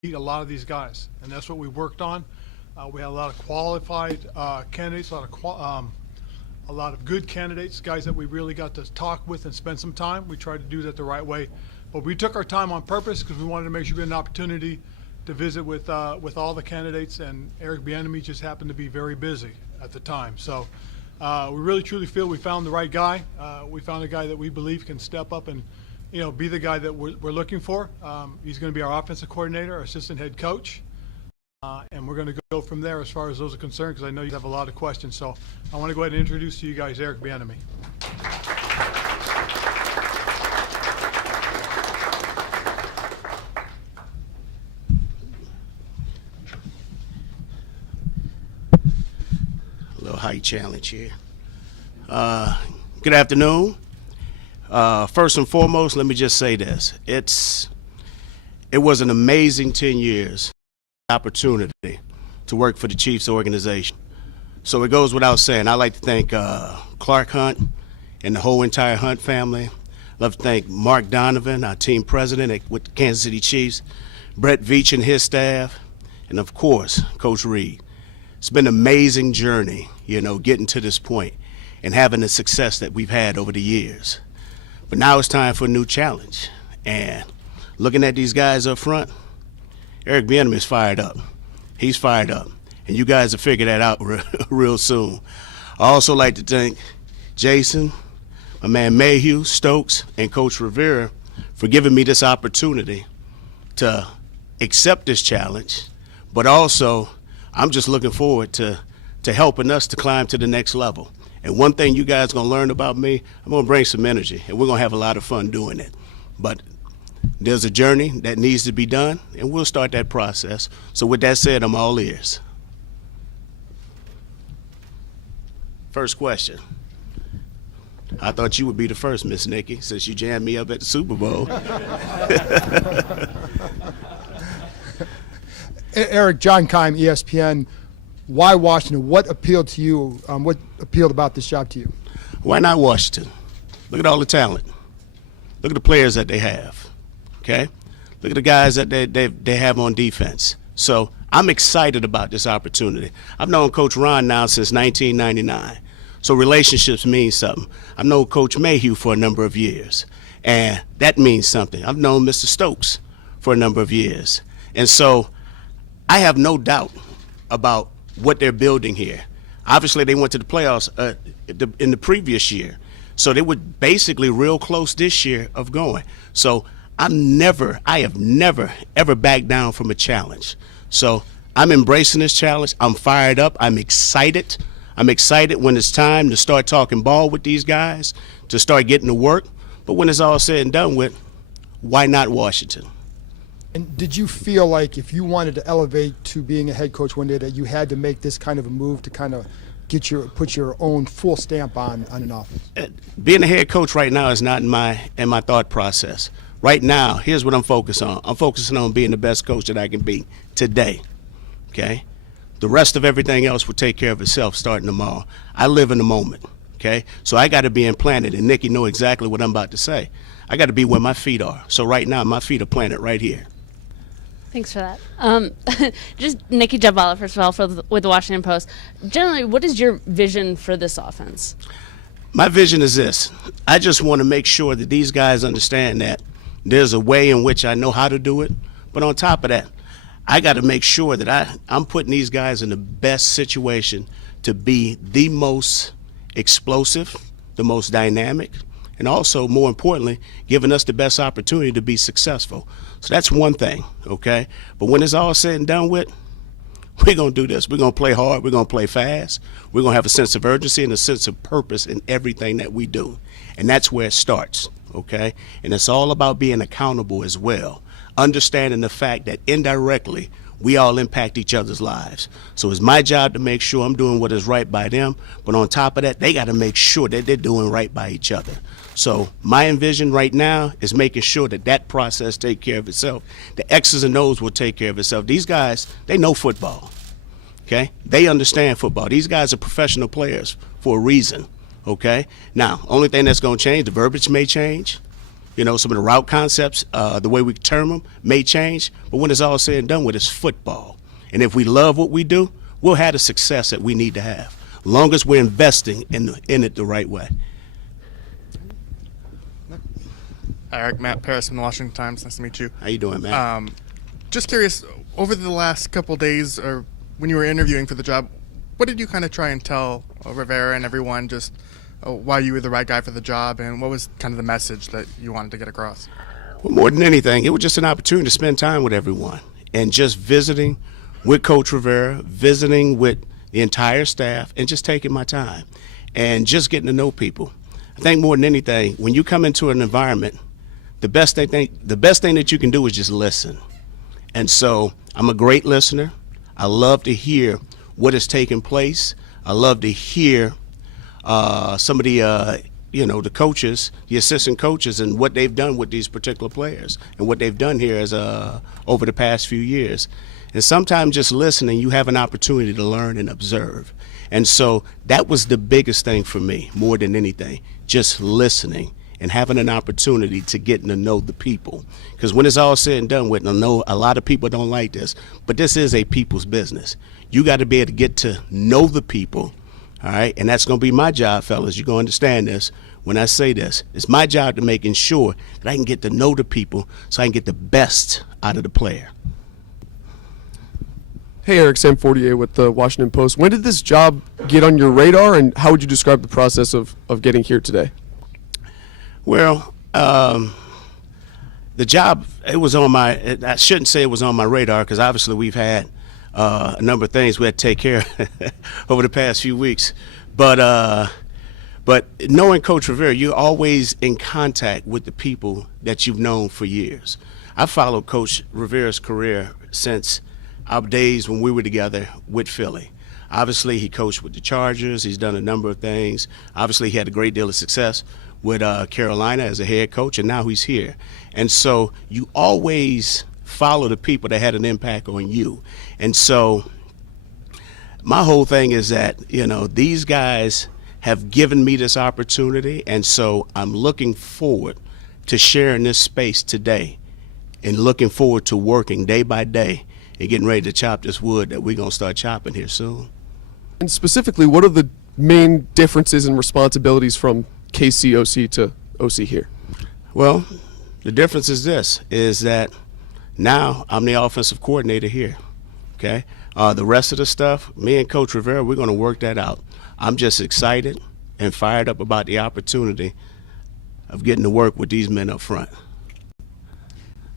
beat a lot of these guys, and that's what we worked on. We had a lot of qualified candidates, a lot of good candidates, guys that we really got to talk with and spend some time. We tried to do that the right way, but we took our time on purpose because we wanted to make sure we had an opportunity to visit with all the candidates, and Eric Bieniemy just happened to be very busy at the time. So we really truly feel we found the right guy. We found a guy that we believe can step up and be the guy that we're looking for. He's going to be our offensive coordinator, our assistant head coach. And we're going to go from there as far as those are concerned, because I know you have a lot of questions. So I want to go ahead and introduce to you guys Eric Bieniemy. A little height challenge here. Good afternoon. First and foremost, let me just say this. It was an amazing 10 years. Opportunity to work for the Chiefs organization. So it goes without saying, I'd like to thank Clark Hunt and the whole entire Hunt family. I'd love to thank Mark Donovan, our team president with the Kansas City Chiefs, Brett Veach and his staff, and of course, Coach Reed. It's been an amazing journey, getting to this point and having the success that we've had over the years. But now it's time for a new challenge. And looking at these guys up front, Eric Bieniemy is fired up. He's fired up. And you guys will figure that out real soon. I also like to thank Jason, my man Mayhew, Stokes, and Coach Rivera for giving me this opportunity to accept this challenge. But also, I'm just looking forward to helping us to climb to the next level. And one thing you guys are going to learn about me, I'm going to bring some energy, and we're going to have a lot of fun doing it. But there's a journey that needs to be done, and we'll start that process. So with that said, I'm all ears. First question. I thought you would be the first, Miss Nikki, since you jammed me up at the Super Bowl. Eric, John Keim, ESPN. Why Washington? What appealed to you? What appealed about this job to you? Why not Washington? Look at all the talent. Look at the players that they have. Okay, look at the guys that they have on defense. So I'm excited about this opportunity. I've known Coach Ron now since 1999. So relationships mean something. I've known Coach Mayhew for a number of years, and that means something. I've known Mr. Stokes for a number of years. And so I have no doubt about what they're building here. Obviously, they went to the playoffs in the previous year. So they were basically real close this year of going. So I have never, ever backed down from a challenge. So I'm embracing this challenge. I'm fired up. I'm excited. I'm excited when it's time to start talking ball with these guys, to start getting to work. But when it's all said and done with, why not Washington? And did you feel like if you wanted to elevate to being a head coach one day that you had to make this kind of a move to kind of put your own full stamp on an offense? Being a head coach right now is not in my thought process. Right now, here's what I'm focused on. I'm focusing on being the best coach that I can be today, okay? The rest of everything else will take care of itself starting tomorrow. I live in the moment, okay? So I got to be implanted, and Nikki know exactly what I'm about to say. I got to be where my feet are. So right now, my feet are planted right here. Thanks for that. Just Nikki Jabala, first of all, with the Washington Post. Generally, what is your vision for this offense? My vision is this. I just want to make sure that these guys understand that there's a way in which I know how to do it. But on top of that, I got to make sure that I'm putting these guys in the best situation to be the most explosive, the most dynamic, and also, more importantly, giving us the best opportunity to be successful. So that's one thing, okay? But when it's all said and done with, we're going to do this. We're going to play hard. We're going to play fast. We're going to have a sense of urgency and a sense of purpose in everything that we do. And that's where it starts, okay? And it's all about being accountable as well, understanding the fact that indirectly we all impact each other's lives. So it's my job to make sure I'm doing what is right by them, but on top of that, they got to make sure that they're doing right by each other. So my envision right now is making sure that that process takes care of itself. The X's and O's will take care of itself. These guys, they know football, okay? They understand football. These guys are professional players for a reason, okay? Now, only thing that's going to change, the verbiage may change, some of the route concepts, the way we term them, may change. But when it's all said and done with, it's football. And if we love what we do, we'll have the success that we need to have, long as we're investing in it the right way. Eric, Matt Paris from the Washington Times. Nice to meet you. How you doing, man? Just curious, over the last couple days, or when you were interviewing for the job, what did you kind of try and tell Rivera and everyone just why you were the right guy for the job, and what was kind of the message that you wanted to get across? Well, more than anything, it was just an opportunity to spend time with everyone and just visiting with Coach Rivera, visiting with the entire staff, and just taking my time and just getting to know people. I think more than anything, when you come into an environment, the best thing that you can do is just listen. And so I'm a great listener. I love to hear what is taking place. I love to hear some of the coaches, the assistant coaches, and what they've done with these particular players and what they've done here as over the past few years. And sometimes just listening, you have an opportunity to learn and observe. And so that was the biggest thing for me, more than anything, just listening and having an opportunity to get to know the people. Because when it's all said and done with, I know a lot of people don't like this, but this is a people's business. You got to be able to get to know the people, all right? And that's going to be my job, fellas. You're going to understand this when I say this. It's my job to making sure that I can get to know the people so I can get the best out of the player. Hey, Eric, Sam Fortier with the Washington Post. When did this job get on your radar, and how would you describe the process of getting here today? Well, the job, it was on I shouldn't say it was on my radar, because obviously we've had a number of things we had to take care of over the past few weeks. But knowing Coach Rivera, you're always in contact with the people that you've known for years. I've followed Coach Rivera's career since our days when we were together with Philly. Obviously, he coached with the Chargers. He's done a number of things. Obviously, he had a great deal of success with Carolina as a head coach, and now he's here. And so you always follow the people that had an impact on you. And so my whole thing is that, these guys have given me this opportunity, and so I'm looking forward to sharing this space today and looking forward to working day by day and getting ready to chop this wood that we're going to start chopping here soon. And specifically, what are the main differences and responsibilities from KCOC to OC here? Well, the difference is this, is that now I'm the offensive coordinator here, okay? The rest of the stuff, me and Coach Rivera, we're going to work that out. I'm just excited and fired up about the opportunity of getting to work with these men up front.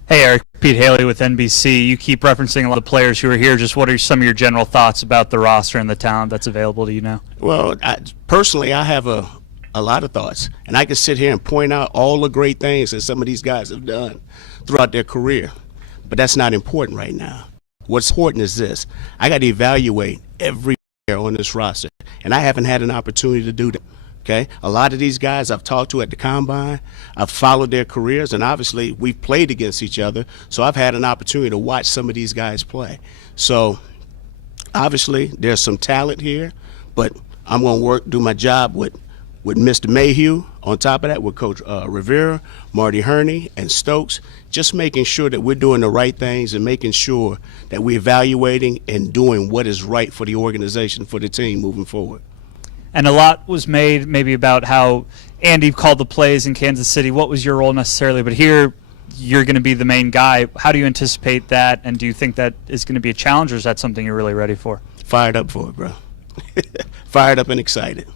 Hey, Eric. Pete Haley with NBC. You keep referencing a lot of players who are here. Just what are some of your general thoughts about the roster and the talent that's available to you now? Well, personally, I have a lot of thoughts. And I can sit here and point out all the great things that some of these guys have done throughout their career. But that's not important right now. What's important is this. I got to evaluate every player on this roster. And I haven't had an opportunity to do that. Okay, a lot of these guys I've talked to at the Combine, I've followed their careers, and obviously we've played against each other, so I've had an opportunity to watch some of these guys play. So obviously there's some talent here, but I'm going to do my job with Mr. Mayhew. On top of that, with Coach Rivera, Marty Herney, and Stokes, just making sure that we're doing the right things and making sure that we're evaluating and doing what is right for the organization, for the team moving forward. And a lot was made maybe about how Andy called the plays in Kansas City. What was your role necessarily? But here, you're going to be the main guy. How do you anticipate that? And do you think that is going to be a challenge, or is that something you're really ready for? Fired up for it, bro. Fired up and excited.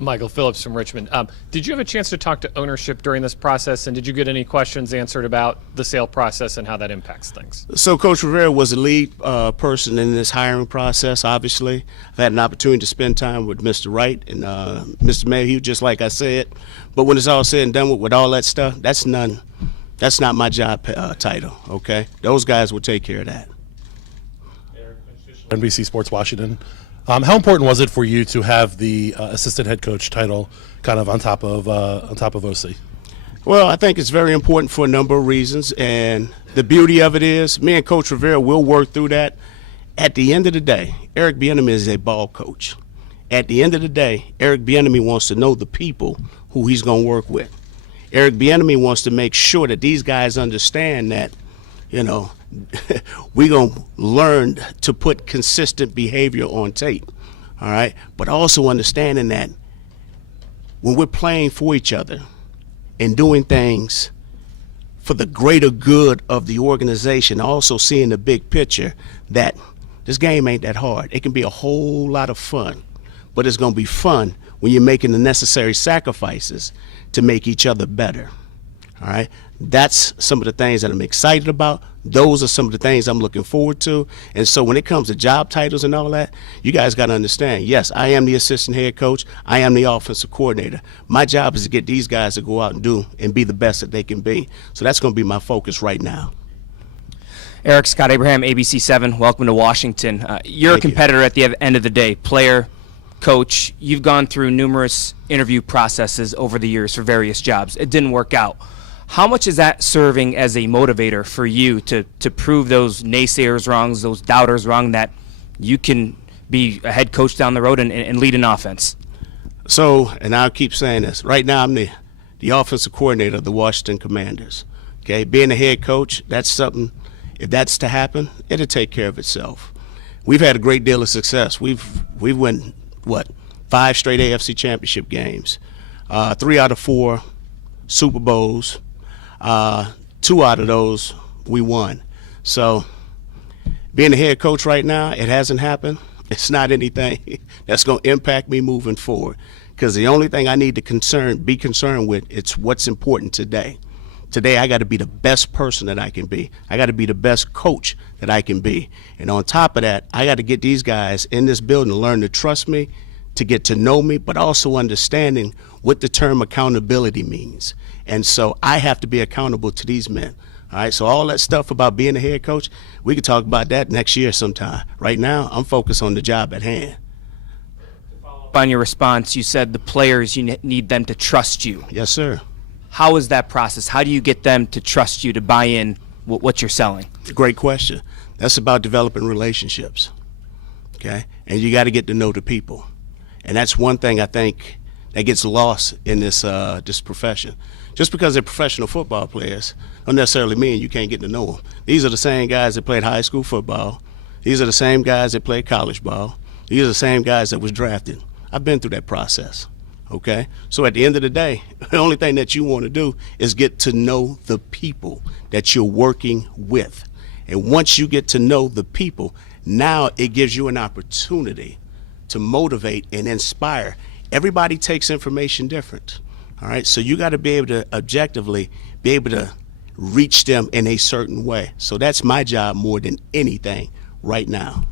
Michael Phillips from Richmond. Did you have a chance to talk to ownership during this process, and did you get any questions answered about the sale process and how that impacts things? So Coach Rivera was the lead person in this hiring process, obviously. I've had an opportunity to spend time with Mr. Wright and Mr. Mayhew, just like I said. But when it's all said and done with all that stuff, that's not my job title, okay? Those guys will take care of that. NBC Sports Washington. How important was it for you to have the assistant head coach title kind of on top of OC? Well, I think it's very important for a number of reasons, and the beauty of it is me and Coach Rivera will work through that. At the end of the day, Eric Bieniemy is a ball coach. At the end of the day, Eric Bieniemy wants to know the people who he's going to work with. Eric Bieniemy wants to make sure that these guys understand that, you know, we're going to learn to put consistent behavior on tape, all right? But also understanding that when we're playing for each other and doing things for the greater good of the organization, also seeing the big picture, that this game ain't that hard. It can be a whole lot of fun, but it's going to be fun when you're making the necessary sacrifices to make each other better. All right, that's some of the things that I'm excited about. Those are some of the things I'm looking forward to. And so when it comes to job titles and all that, you guys got to understand, yes, I am the assistant head coach. I am the offensive coordinator. My job is to get these guys to go out and do and be the best that they can be. So that's going to be my focus right now. Eric, Scott Abraham, ABC7, welcome to Washington. You're Thank a you. competitor at the end of the day, player, coach. You've gone through numerous interview processes over the years for various jobs. It didn't work out. How much is that serving as a motivator for you to prove those naysayers wrong, those doubters wrong, that you can be a head coach down the road and lead an offense? So, and I'll keep saying this, right now I'm the offensive coordinator of the Washington Commanders. Okay, being a head coach, that's something, if that's to happen, it'll take care of itself. We've had a great deal of success. We've won, 5 straight AFC championship games, 3 out of 4 Super Bowls, 2 out of those we won. So being a head coach right now, it hasn't happened. It's not anything that's going to impact me moving forward, because the only thing I need to be concerned with, it's what's important today. Today I got to be the best person that I can be. I got to be the best coach that I can be. And on top of that, I got to get these guys in this building to learn to trust me, to get to know me, but also understanding what the term accountability means. And so I have to be accountable to these men. All right, so all that stuff about being a head coach, we could talk about that next year sometime. Right now, I'm focused on the job at hand. On your response, you said the players, you need them to trust you. Yes, sir. How is that process? How do you get them to trust you, to buy in what you're selling? Great question. That's about developing relationships, okay? And you got to get to know the people. And that's one thing I think that gets lost in this profession. Just because they're professional football players don't necessarily mean you can't get to know them. These are the same guys that played high school football. These are the same guys that played college ball. These are the same guys that was drafted. I've been through that process, okay? So at the end of the day, the only thing that you want to do is get to know the people that you're working with. And once you get to know the people, now it gives you an opportunity to motivate and inspire. Everybody takes information different. All right, so you got to be able to objectively be able to reach them in a certain way. So that's my job more than anything right now.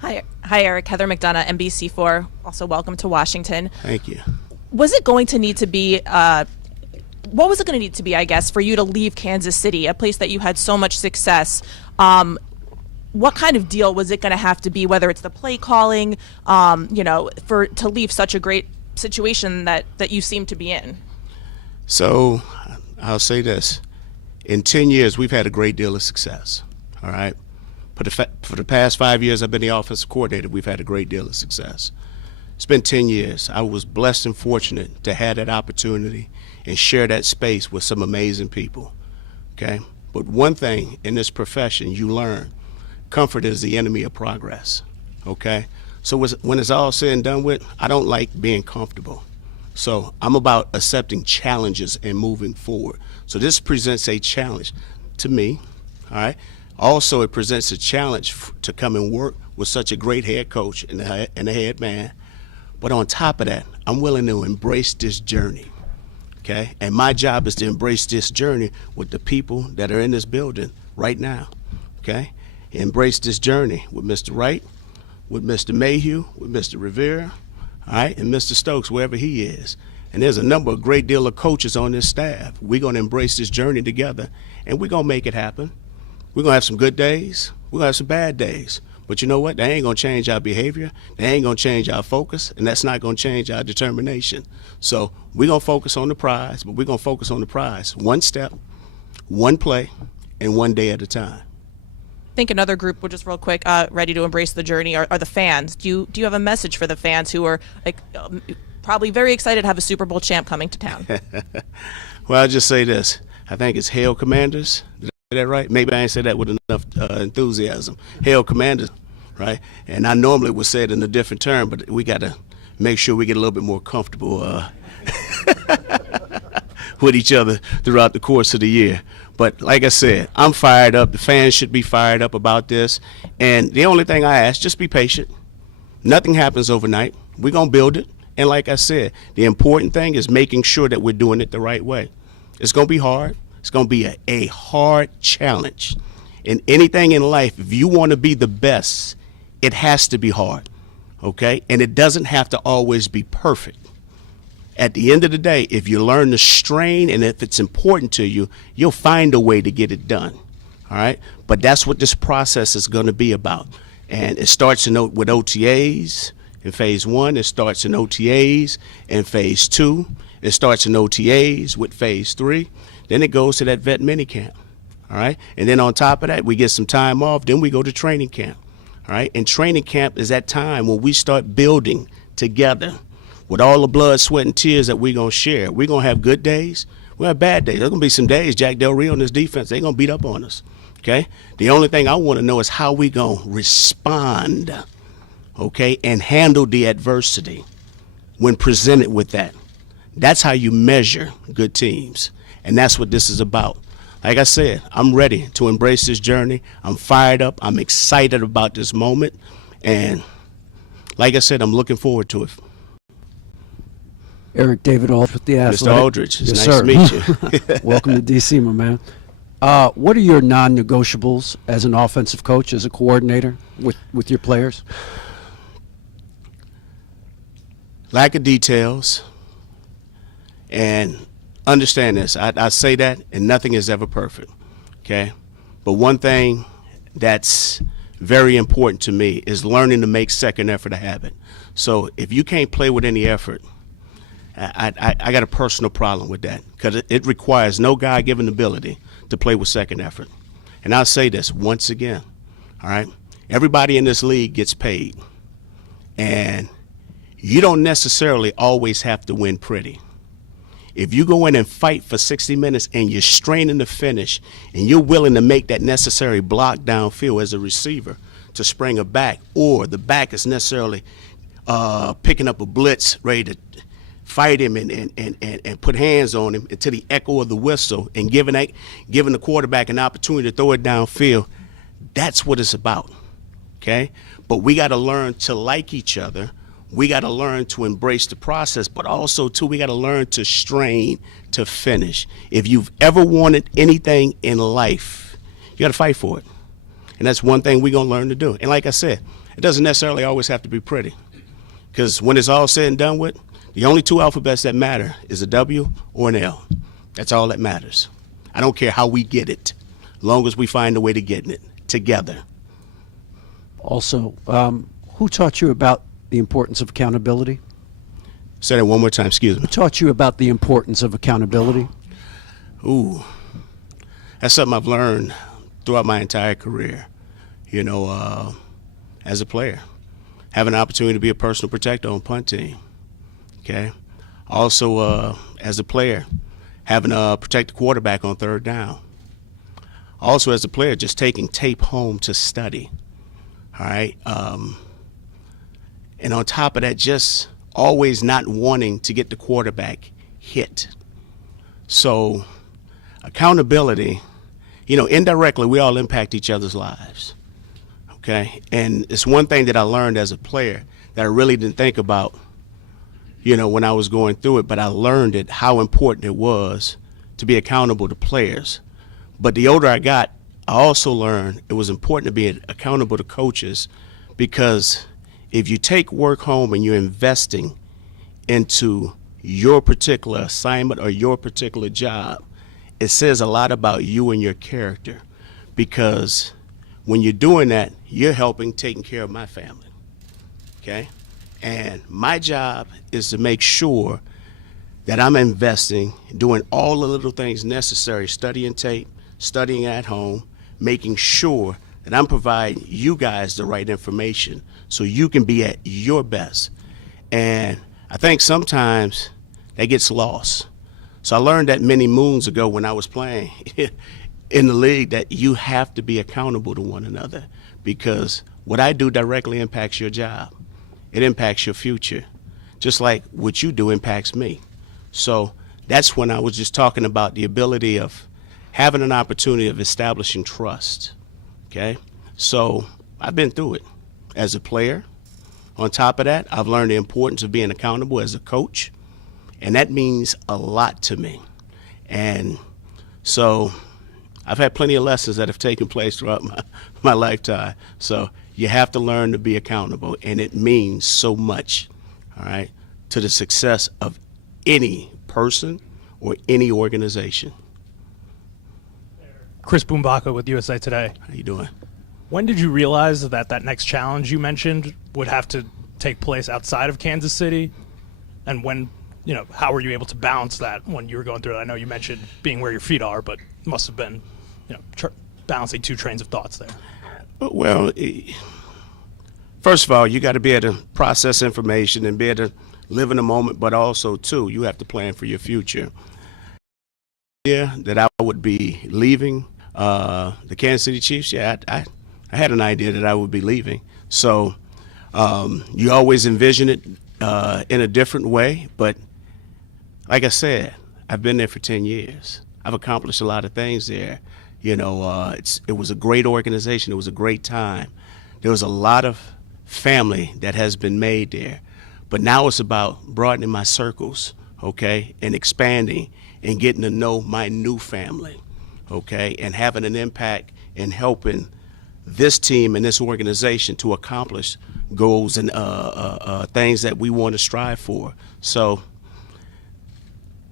Hi, Eric. Heather McDonough, NBC4. Also, welcome to Washington. Thank you. Was it going to need to be, what was it going to need to be, I guess, for you to leave Kansas City, a place that you had so much success? What kind of deal was it going to have to be, whether it's the play calling, to leave such a great situation that you seem to be in? So I'll say this. In 10 years, we've had a great deal of success, all right? For the past 5 years, I've been the offensive coordinator. We've had a great deal of success. It's been 10 years. I was blessed and fortunate to have that opportunity and share that space with some amazing people, okay? But one thing in this profession you learn, comfort is the enemy of progress, okay? So when it's all said and done with, I don't like being comfortable. So I'm about accepting challenges and moving forward. So this presents a challenge to me, all right? Also, it presents a challenge to come and work with such a great head coach and a head man. But on top of that, I'm willing to embrace this journey, okay? And my job is to embrace this journey with the people that are in this building right now, okay? Embrace this journey with Mr. Wright, with Mr. Mayhew, with Mr. Rivera, all right, and Mr. Stokes, wherever he is. And there's a great deal of coaches on this staff. We're going to embrace this journey together, and we're going to make it happen. We're going to have some good days. We're going to have some bad days. But you know what? That ain't going to change our behavior. That ain't going to change our focus, and that's not going to change our determination. So we're going to focus on the prize, but we're going to focus on the prize one step, one play, and one day at a time. I think another group, we're just real quick, ready to embrace the journey are the fans. Do you have a message for the fans who are probably very excited to have a Super Bowl champ coming to town. Well, I'll just say this. I think it's Hail Commanders. Did I say that right? Maybe I ain't say that with enough enthusiasm. Hail Commanders, right? And I normally would say it in a different term, but we got to make sure we get a little bit more comfortable with each other throughout the course of the year. But like I said, I'm fired up. The fans should be fired up about this. And the only thing I ask, just be patient. Nothing happens overnight. We're going to build it. And like I said, the important thing is making sure that we're doing it the right way. It's going to be hard. It's going to be a hard challenge. In anything in life, if you want to be the best, it has to be hard, okay? And it doesn't have to always be perfect. At the end of the day, if you learn the strain and if it's important to you, you'll find a way to get it done, all right? But that's what this process is going to be about. And it starts with OTAs in phase 1. It starts in OTAs in phase 2. It starts in OTAs with phase 3. Then it goes to that vet minicamp, all right? And then on top of that, we get some time off. Then we go to training camp, all right? And training camp is that time when we start building together with all the blood, sweat, and tears that we're going to share. We're going to have good days. We'll have bad days. There's going to be some days, Jack Del Rio and his defense, they're going to beat up on us, okay? The only thing I want to know is how we going to respond, okay, and handle the adversity when presented with that. That's how you measure good teams, and that's what this is about. Like I said, I'm ready to embrace this journey. I'm fired up. I'm excited about this moment, and like I said, I'm looking forward to it. Eric David Aldridge with the Athletic. Mr. Aldridge, it's Yes, nice sir. to meet you. Welcome to DC, my man. What are your non-negotiables as an offensive coach, as a coordinator with your players? Lack of details, and understand this. I say that, and nothing is ever perfect, okay? But one thing that's very important to me is learning to make second effort a habit. So if you can't play with any effort, I got a personal problem with that, because it requires no God-given ability to play with second effort. And I'll say this once again, all right? Everybody in this league gets paid, and you don't necessarily always have to win pretty. If you go in and fight for 60 minutes and you're straining to finish and you're willing to make that necessary block downfield as a receiver to spring a back, or the back is necessarily picking up a blitz ready to fight him and put hands on him until the echo of the whistle and giving the quarterback an opportunity to throw it downfield, that's what it's about, okay? But we got to learn to like each other. We got to learn to embrace the process, but also, too, we got to learn to strain to finish. If you've ever wanted anything in life, you got to fight for it. And that's one thing we're going to learn to do. And like I said, it doesn't necessarily always have to be pretty, because when it's all said and done with, the only two alphabets that matter is a W or an L. That's all that matters. I don't care how we get it, as long as we find a way to get it together. Also, who taught you about the importance of accountability? Say that one more time, excuse me. Who taught you about the importance of accountability? Ooh, that's something I've learned throughout my entire career, as a player. Having an opportunity to be a personal protector on punt team, okay? Also, as a player, having to protect the quarterback on third down. Also, as a player, just taking tape home to study, all right? And on top of that, just always not wanting to get the quarterback hit. So accountability, indirectly, we all impact each other's lives, okay? And it's one thing that I learned as a player that I really didn't think about, when I was going through it, but I learned it, how important it was to be accountable to players. But the older I got, I also learned it was important to be accountable to coaches, because if you take work home and you're investing into your particular assignment or your particular job, it says a lot about you and your character, because when you're doing that, you're helping taking care of my family, okay? And my job is to make sure that I'm investing, doing all the little things necessary, studying tape, studying at home, making sure that I'm providing you guys the right information so you can be at your best. And I think sometimes that gets lost. So I learned that many moons ago when I was playing in the league that you have to be accountable to one another, because what I do directly impacts your job. It impacts your future, just like what you do impacts me. So that's when I was just talking about the ability of having an opportunity of establishing trust, okay? So I've been through it as a player. On top of that, I've learned the importance of being accountable as a coach, and that means a lot to me. And so I've had plenty of lessons that have taken place throughout my lifetime. So you have to learn to be accountable, and it means so much, all right, to the success of any person or any organization. Chris Boombaka with USA Today. How you doing? When did you realize that that next challenge you mentioned would have to take place outside of Kansas City? And when, how were you able to balance that when you were going through it? I know you mentioned being where your feet are, but it must have been, balancing two trains of thoughts there. Well, first of all, you got to be able to process information and be able to live in the moment, but also, too, you have to plan for your future. Yeah, that I would be leaving the Kansas City Chiefs, yeah, I had an idea that I would be leaving. So you always envision it in a different way, but like I said, I've been there for 10 years. I've accomplished a lot of things there. It was a great organization. It was a great time. There was a lot of family that has been made there. But now it's about broadening my circles, okay, and expanding and getting to know my new family, okay, and having an impact in helping this team and this organization to accomplish goals and things that we want to strive for. So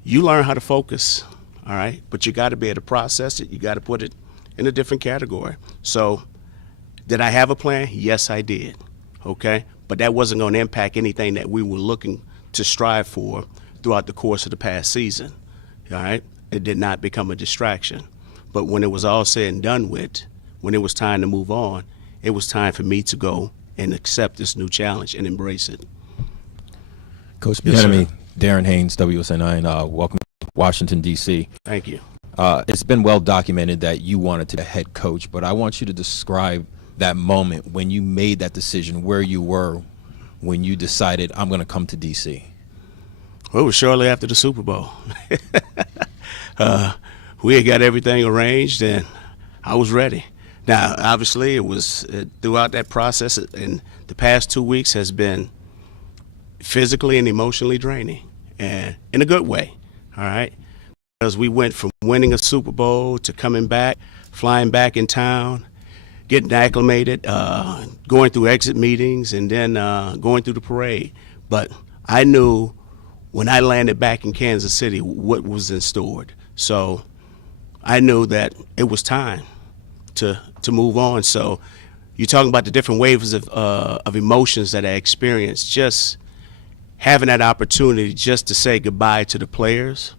you learn how to focus, all right, but you got to be able to process it. You got to put it in a different category. So did I have a plan? Yes, I did, okay, but that wasn't going to impact anything that we were looking to strive for throughout the course of the past season, all right? It did not become a distraction. But when it was all said and done with, when it was time to move on, it was time for me to go and accept this new challenge and embrace it. Coach Yes, Bieniemy, sir. Darren Haynes, WSN9, welcome to Washington, D.C. Thank you. It's been well documented that you wanted to be a head coach, but I want you to describe that moment when you made that decision, where you were when you decided, I'm going to come to D.C. Well, it was shortly after the Super Bowl. We had got everything arranged, and I was ready. Now, obviously, it was throughout that process, and the past 2 weeks has been physically and emotionally draining, and in a good way, all right? Because we went from winning a Super Bowl to coming back, flying back in town, getting acclimated, going through exit meetings, and then going through the parade. But I knew when I landed back in Kansas City what was in store. So I knew that it was time to move on. So you're talking about the different waves of emotions that I experienced, just having that opportunity just to say goodbye to the players,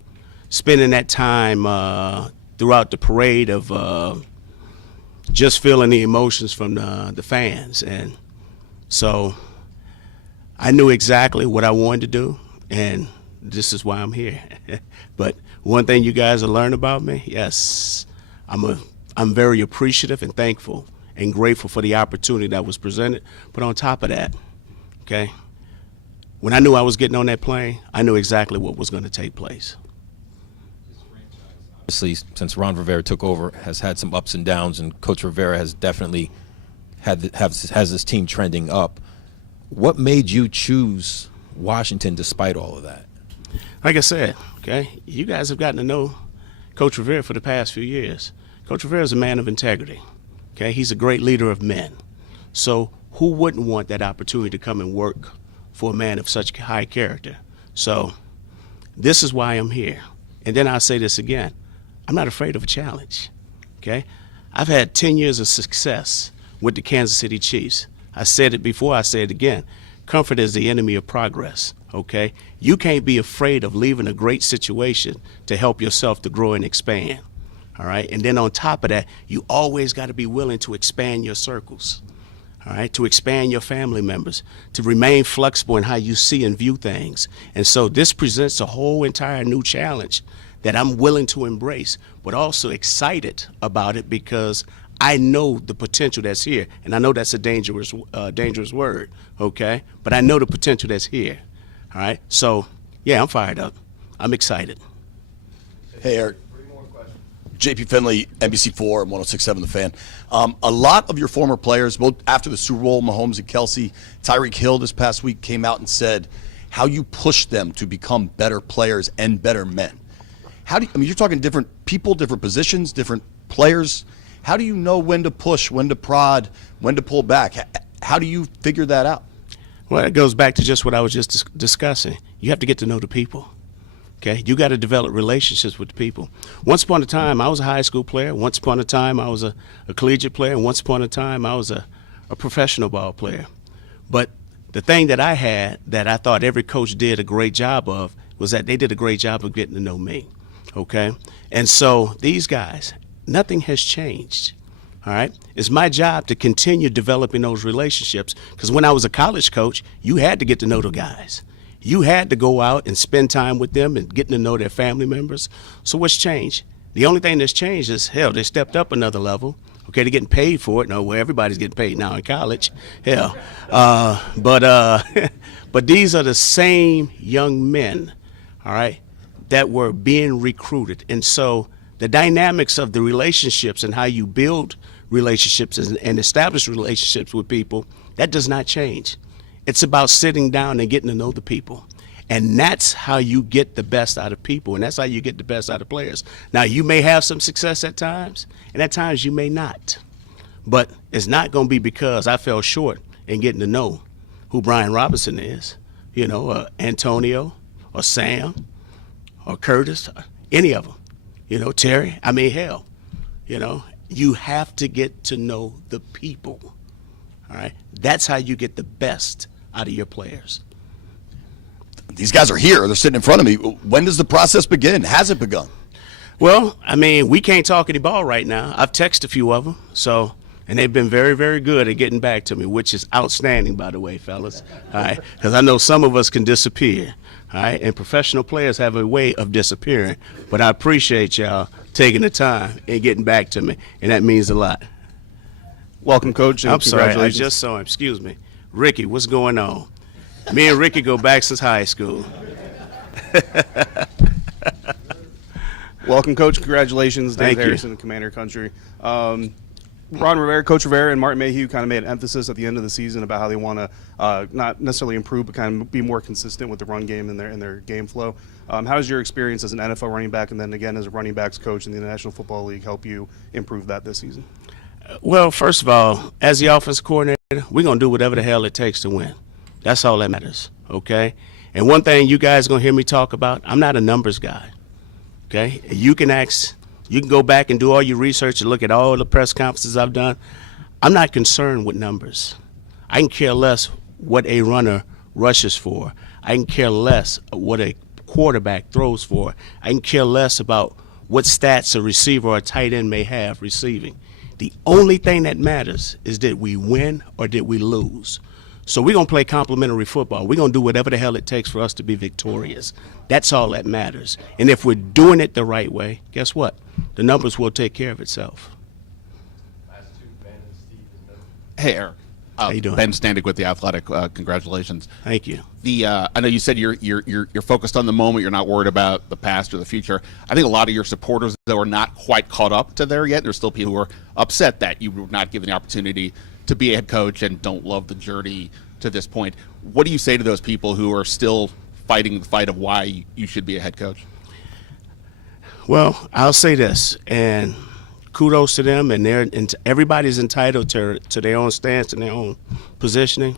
spending that time throughout the parade of just feeling the emotions from the fans. And so I knew exactly what I wanted to do, and this is why I'm here. But one thing you guys will learn about me, yes, I'm very appreciative and thankful and grateful for the opportunity that was presented. But on top of that, okay, when I knew I was getting on that plane, I knew exactly what was going to take place. Obviously, since Ron Rivera took over, has had some ups and downs, and Coach Rivera has definitely has this team trending up. What made you choose Washington despite all of that? Like I said, okay, you guys have gotten to know Coach Rivera for the past few years. Coach Rivera is a man of integrity, okay? He's a great leader of men. So who wouldn't want that opportunity to come and work for a man of such high character? So this is why I'm here. And then I'll say this again. I'm not afraid of a challenge, okay? I've had 10 years of success with the Kansas City Chiefs. I said it before, I say it again. Comfort is the enemy of progress, okay? You can't be afraid of leaving a great situation to help yourself to grow and expand, all right? And then on top of that, you always got to be willing to expand your circles, all right, to expand your family members, to remain flexible in how you see and view things. And so this presents a whole entire new challenge that I'm willing to embrace, but also excited about it because I know the potential that's here. And I know that's a dangerous word, okay? But I know the potential that's here, all right? So, yeah, I'm fired up. I'm excited. Hey, Eric. JP Finley, NBC4, 106.7 The Fan. A lot of your former players, both after the Super Bowl, Mahomes and Kelsey, Tyreek Hill this past week came out and said how you pushed them to become better players and better men. How do you, I mean, you're talking different people, different positions, different players. How do you know when to push, when to prod, when to pull back? How do you figure that out? Well, it goes back to just what I was just discussing. You have to get to know the people. Okay, you got to develop relationships with the people. Once upon a time, I was a high school player. Once upon a time, I was a collegiate player. And once upon a time, I was a professional ball player. But the thing that I had that I thought every coach did a great job of was that they did a great job of getting to know me. Okay, and so these guys, nothing has changed. All right, it's my job to continue developing those relationships because when I was a college coach, you had to get to know the guys. You had to go out and spend time with them and getting to know their family members. So what's changed? The only thing that's changed is, hell, they stepped up another level. Okay, they're getting paid for it. No, well, everybody's getting paid now in college. Hell, but these are the same young men, all right, that were being recruited. And so the dynamics of the relationships and how you build relationships and establish relationships with people, that does not change. It's about sitting down and getting to know the people. And that's how you get the best out of people, and that's how you get the best out of players. Now, you may have some success at times, and at times you may not. But it's not going to be because I fell short in getting to know who Brian Robinson is, you know, Antonio or Sam or Curtis, or any of them, you know, Terry. I mean, hell, you know, you have to get to know the people, all right? That's how you get the best out of your players. These guys are here. They're sitting in front of me. When does the process begin? Has it begun? Well, I mean, we can't talk any ball right now. I've texted a few of them, so, and they've been very, very good at getting back to me, which is outstanding, by the way, fellas. All right, because I know some of us can disappear. All right, and professional players have a way of disappearing. But I appreciate y'all taking the time and getting back to me, and that means a lot. Welcome, Coach. And I'm sorry, I congratulations. just saw him. Excuse me. Ricky, what's going on? Me and Ricky go back since high school. Welcome, Coach. Congratulations, Dave Thank you. Harrison, Commander Country. Ron Rivera, Coach Rivera, and Martin Mayhew kind of made an emphasis at the end of the season about how they want to not necessarily improve, but kind of be more consistent with the run game and their game flow. How has your experience as an NFL running back and then again as a running backs coach in the National Football League help you improve that this season? Well, first of all, as the offensive coordinator, we're going to do whatever the hell it takes to win. That's all that matters, okay? And one thing you guys are going to hear me talk about, I'm not a numbers guy, okay? You can go back and do all your research and look at all the press conferences I've done. I'm not concerned with numbers. I can care less what a runner rushes for. I can care less what a quarterback throws for. I can care less about what stats a receiver or a tight end may have receiving. The only thing that matters is did we win or did we lose? So we're going to play complementary football. We're going to do whatever the hell it takes for us to be victorious. That's all that matters. And if we're doing it the right way, guess what? The numbers will take care of itself. Hey, Eric. How you doing? Ben Standig with The Athletic. Congratulations. Thank you. I know you said you're focused on the moment. You're not worried about the past or the future. I think a lot of your supporters, though, are not quite caught up to there yet. There's still people who are upset that you were not given the opportunity to be a head coach and don't love the journey to this point. What do you say to those people who are still fighting the fight of why you should be a head coach? Well, I'll say this, and kudos to them, and everybody's entitled to their own stance and their own positioning.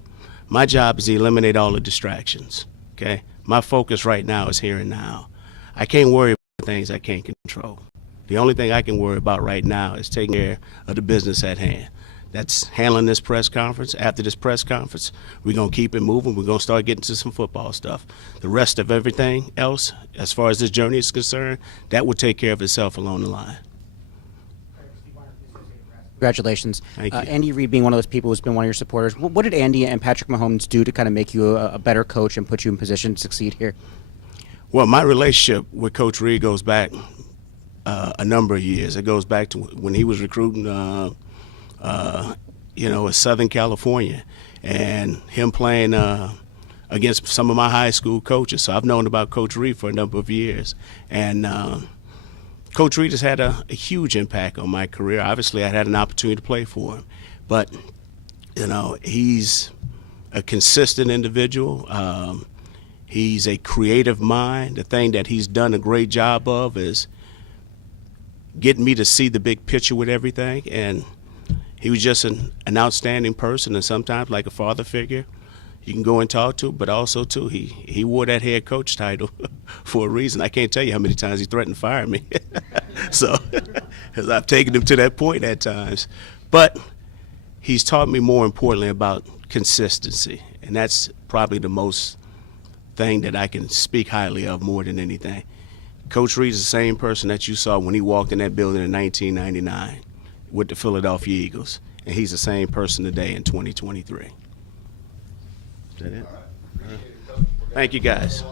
My job is to eliminate all the distractions, okay? My focus right now is here and now. I can't worry about things I can't control. The only thing I can worry about right now is taking care of the business at hand. That's handling this press conference. After this press conference, we're going to keep it moving. We're going to start getting to some football stuff. The rest of everything else, as far as this journey is concerned, that will take care of itself along the line. congratulations. Thank you. Andy Reid being one of those people who's been one of your supporters, what did Andy and Patrick Mahomes do to kind of make you a better coach and put you in position to succeed here? Well, my relationship with Coach Reid goes back a number of years. It goes back to when he was recruiting, in Southern California, and him playing against some of my high school coaches. So I've known about Coach Reid for a number of years. And Coach Reid has had a huge impact on my career. Obviously, I had an opportunity to play for him. But, he's a consistent individual. He's a creative mind. The thing that he's done a great job of is getting me to see the big picture with everything. And he was just an outstanding person, and sometimes like a father figure you can go and talk to, but also, too, he wore that head coach title for a reason. I can't tell you how many times he threatened to fire me. So, because I've taken him to that point at times. But he's taught me, more importantly, about consistency, and that's probably the most thing that I can speak highly of more than anything. Coach Reid is the same person that you saw when he walked in that building in 1999 with the Philadelphia Eagles, and he's the same person today in 2023. Is that it? Thank you, guys.